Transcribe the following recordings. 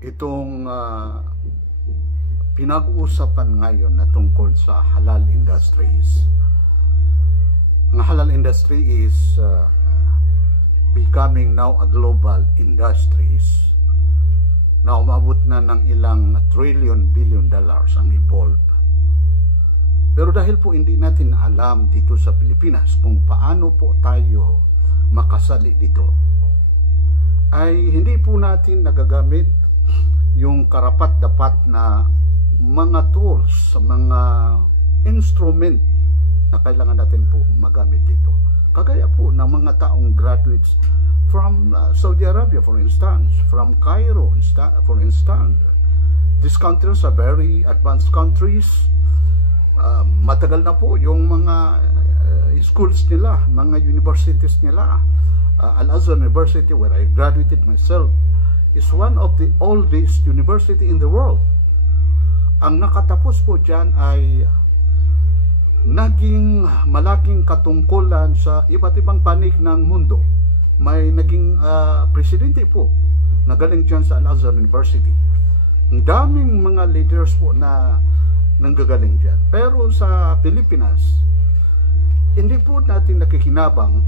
itong pinag-uusapan ngayon na tungkol sa halal industries. Ang halal industry is becoming now a global industries na umabot na ng ilang billion dollars ang involved. Pero dahil po hindi natin alam dito sa Pilipinas kung paano po tayo makasali dito, ay hindi po natin nagagamit yung karapat-dapat na mga tools, mga instrument na kailangan natin po magamit dito. Kagaya po ng mga taong graduates from Saudi Arabia, for instance, from Cairo, for instance. These countries are very advanced countries. Matagal na po yung mga schools nila, mga universities nila. Al-Azhar University, where I graduated myself, is one of the oldest university in the world. Ang nakatapos po dyan ay naging malaking katungkulan sa iba't ibang panig ng mundo. May naging presidente po na galing dyan sa Al-Azhar University. Ang daming mga leaders po na nanggagaling dyan. Pero sa Pilipinas, hindi po natin nakikinabang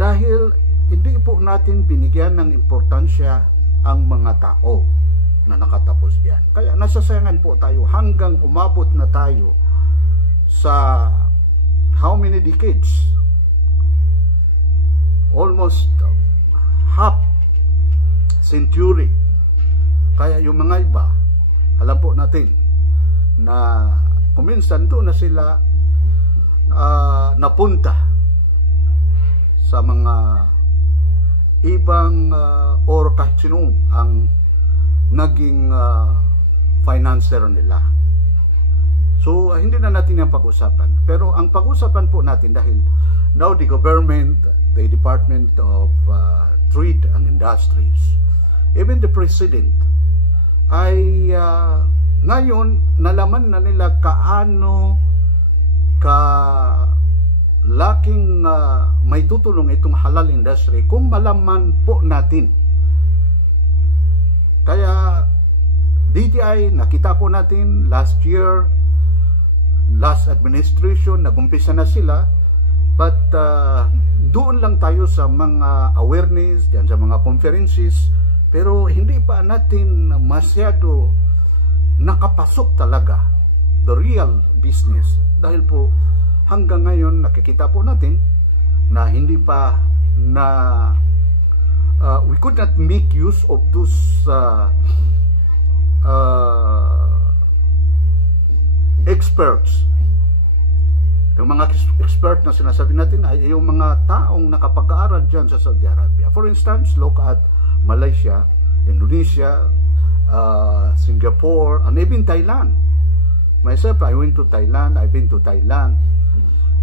dahil hindi po natin binigyan ng importansya ang mga tao na nakatapos diyan. Kaya nasasayangan po tayo hanggang umabot na tayo sa how many decades? Almost half century. Kaya yung mga iba, alam po natin na kuminsan doon na sila napunta sa mga ibang or kahit sino ang naging financer nila. So hindi na natin yung pag-usapan. Pero ang pag-usapan po natin dahil now the government, the Department of Trade and Industries, even the President ay ngayon nalaman na nila kaano laking may tutulong itong halal industry kung malaman po natin. Kaya DTI, nakita po natin last year, last administration, nagumpisa na sila, but doon lang tayo sa mga awareness, diyan sa mga conferences, pero hindi pa natin masyado nakapasok talaga the real business. Dahil po hanggang ngayon nakikita po natin na hindi pa na we could not make use of those experts. Yung mga expert na sinasabi natin ay yung mga taong nakapag-aaral dyan sa Saudi Arabia. For instance, look at Malaysia, Indonesia, Singapore, and even Thailand. Myself, I went to Thailand, I've been to Thailand.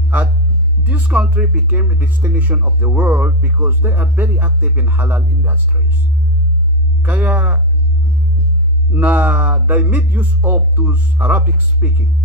At this country became a destination of the world because they are very active in halal industries. Kaya na they made use of those Arabic speaking